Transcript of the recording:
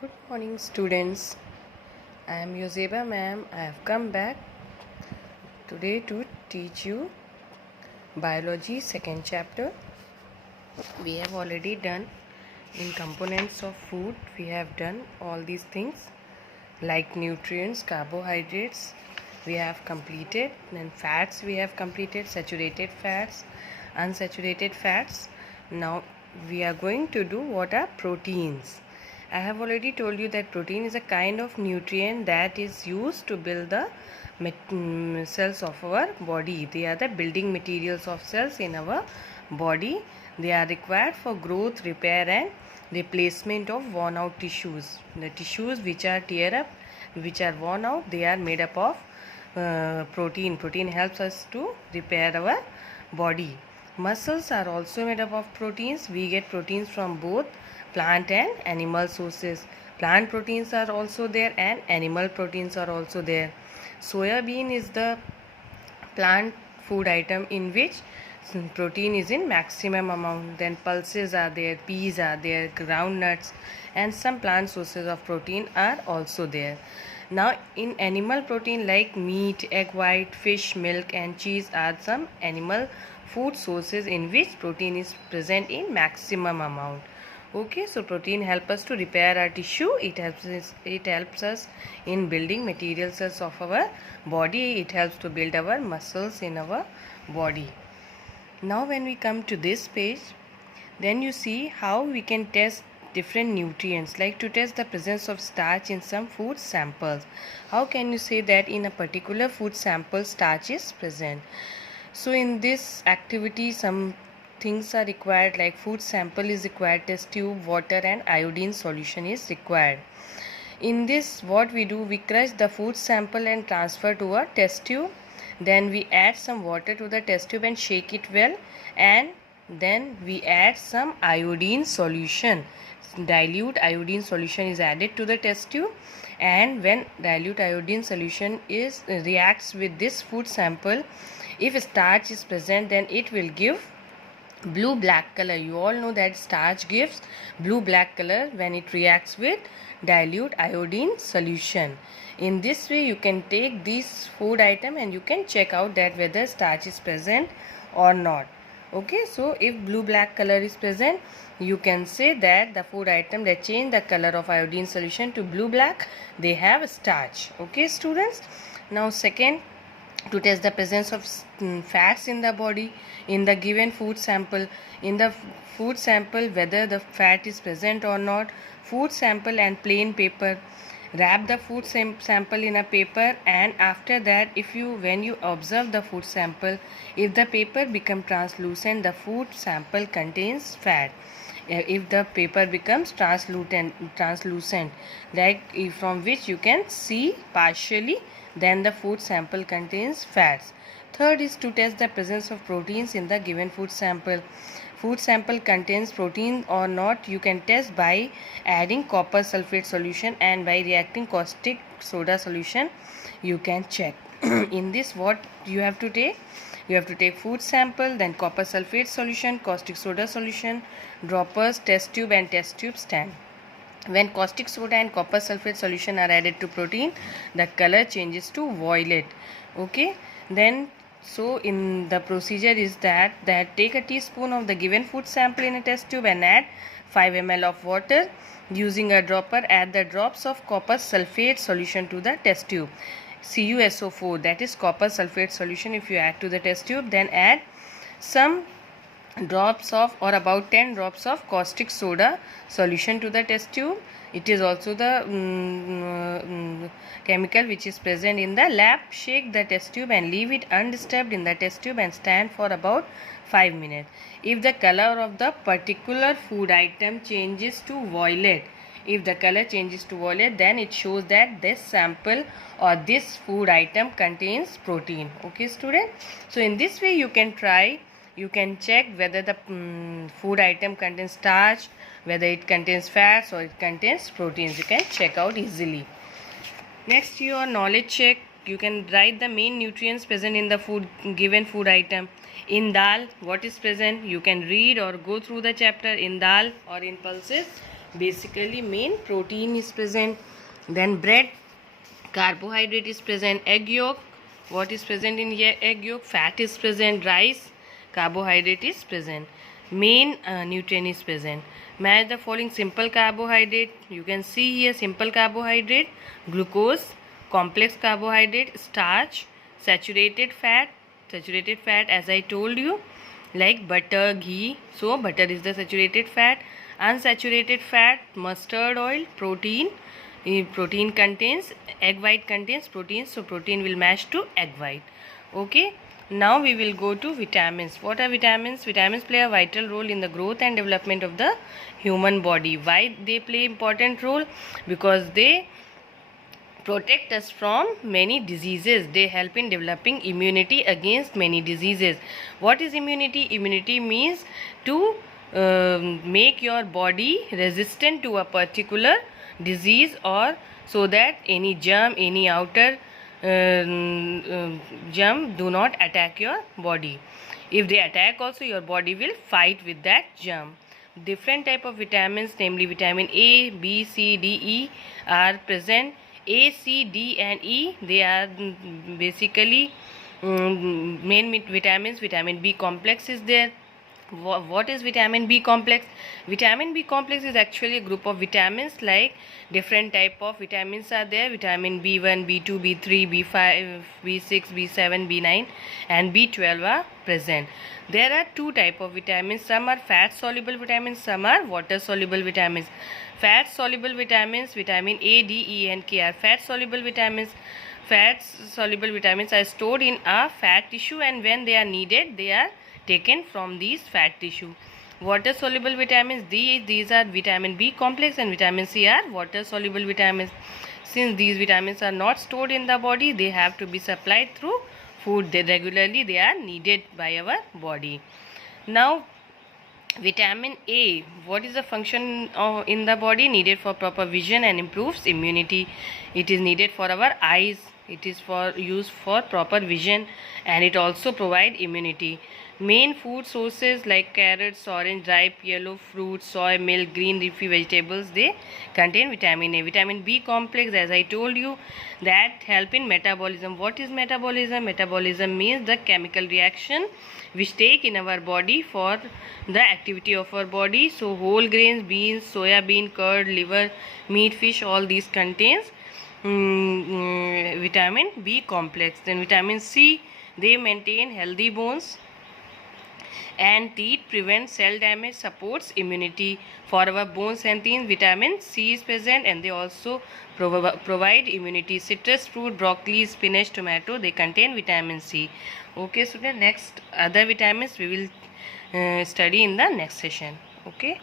Good morning, students. I am Yoseba ma'am. I have come back today to teach you biology second chapter. We have already done in components of food. We have done all these things like nutrients, carbohydrates. We have completed, then fats we have completed, saturated fats, unsaturated fats. Now we are going to do what are proteins. I have already told you that protein is a kind of nutrient that is used to build the cells of our body. They are the building materials of cells in our body. They are required for growth, repair and replacement of worn out tissues. The tissues which are tear up, which are worn out, they are made up of protein. Protein helps us to repair our body. Muscles are also made up of proteins. We get proteins from both plant and animal sources. Plant proteins are also there and animal proteins are also there. Soya bean is the plant food item in which protein is in maximum amount. Then pulses are there, peas are there, groundnuts and some plant sources of protein are also there. Now in animal protein like meat, egg white, fish, milk and cheese are some animal food sources in which protein is present in maximum amount. Okay, so protein helps us to repair our tissue. It helps us in building material cells of our body. It helps to build our muscles in our body. Now when we come to this page, then you see how we can test different nutrients, like to test the presence of starch in some food samples. How can you say that in a particular food sample starch is present? So in this activity some things are required, like food sample is required, test tube, water and iodine solution is required. In this what we do, we crush the food sample and transfer to a test tube. Then we add some water to the test tube and shake it well, and then we add some iodine solution. Dilute iodine solution is added to the test tube, and when dilute iodine solution reacts with this food sample, if starch is present, then it will give blue black color. You all know that starch gives blue black color when it reacts with dilute iodine solution. In this way you can take this food item and you can check out that whether starch is present or not. Okay, so if blue black color is present, you can say that the food item that change the color of iodine solution to blue black, they have starch. Okay students, now second, to test the presence of fats in the body in the given food sample. In the food sample, whether the fat is present or not, food sample and plain paper. Wrap the food sample in a paper, and after that when you observe the food sample, if the paper become translucent, the food sample contains fat. If the paper becomes translucent, like from which you can see partially, then the food sample contains fats. Third is to test the presence of proteins in the given food sample. Food sample contains protein or not, you can test by adding copper sulfate solution and by reacting caustic soda solution you can check. In this what you have to take? You have to take food sample, then copper sulfate solution, caustic soda solution, droppers, test tube and test tube stand. When caustic soda and copper sulfate solution are added to protein, the color changes to violet. Okay, then so in the procedure is that take a teaspoon of the given food sample in a test tube and add 5 ml of water. Using a dropper, add the drops of copper sulfate solution to the test tube. CuSO4, that is copper sulfate solution, if you add to the test tube, then add some drops of or about 10 drops of caustic soda solution to the test tube. It is also the chemical which is present in the lab. Shake the test tube and leave it undisturbed in the test tube and stand for about 5 minutes. If the color of the particular food item changes to violet, then it shows that this sample or this food item contains protein. Okay student, so in this way you can check whether the food item contains starch, whether it contains fats or it contains proteins. You can check out easily. Next, your knowledge check. You can write the main nutrients present in the given food item. In dal, what is present? You can read or go through the chapter in dal or in pulses. Basically main protein is present, then bread, carbohydrate is present, egg yolk, what is present in egg yolk, fat is present, rice, carbohydrate is present, main nutrient is present. Match the following simple carbohydrate. You can see here simple carbohydrate, glucose, complex carbohydrate, starch, saturated fat as I told you, like butter, ghee. So butter is the saturated fat. Unsaturated fat, mustard oil, protein. Protein contains, egg white contains protein, so protein will match to egg white. Okay, now we will go to vitamins. What are vitamins? Vitamins play a vital role in the growth and development of the human body. Why they play important role? Because they protect us from many diseases. They help in developing immunity against many diseases. What is immunity? Immunity means to make your body resistant to a particular disease, or so that any germ, any outer germ do not attack your body. If they attack also, your body will fight with that germ. Different type of vitamins, namely vitamin A, B, C, D, E are present. A, C, D and E, they are basically main vitamins. Vitamin B complex is there. What is vitamin B complex? Vitamin B complex is actually a group of vitamins, like different type of vitamins are there. Vitamin B1, B2, B3, B5, B6, B7, B9 and B12 are present. There are two type of vitamins. Some are fat soluble vitamins, some are water soluble vitamins. Fat soluble vitamins, vitamin A, D, E and K are fat soluble vitamins. Fat soluble vitamins are stored in a fat tissue, and when they are needed, they are taken from these fat tissue. Water soluble vitamins, these are vitamin B complex, and vitamin C are water soluble vitamins. Since these vitamins are not stored in the body, they have to be supplied through food. Regularly they are needed by our body. Now vitamin A, what is the function in the body? Needed for proper vision and improves immunity. It is needed for our eyes. It is for use for proper vision, and it also provide immunity. Main food sources like carrots, orange, ripe yellow fruits, soy milk, green leafy vegetables, they contain vitamin A. Vitamin B complex, as I told you, that help in metabolism. What is metabolism? Metabolism means the chemical reaction which take in our body for the activity of our body. So whole grains, beans, soya bean, curd, liver, meat, fish, all these contains vitamin B complex. Then vitamin C, they maintain healthy bones and teeth, prevent cell damage, supports immunity. For our bones and teeth, vitamin C is present, and they also provide immunity. Citrus fruit, broccoli, spinach, tomato, they contain vitamin C. Okay, so the next other vitamins we will study in the next session. Okay.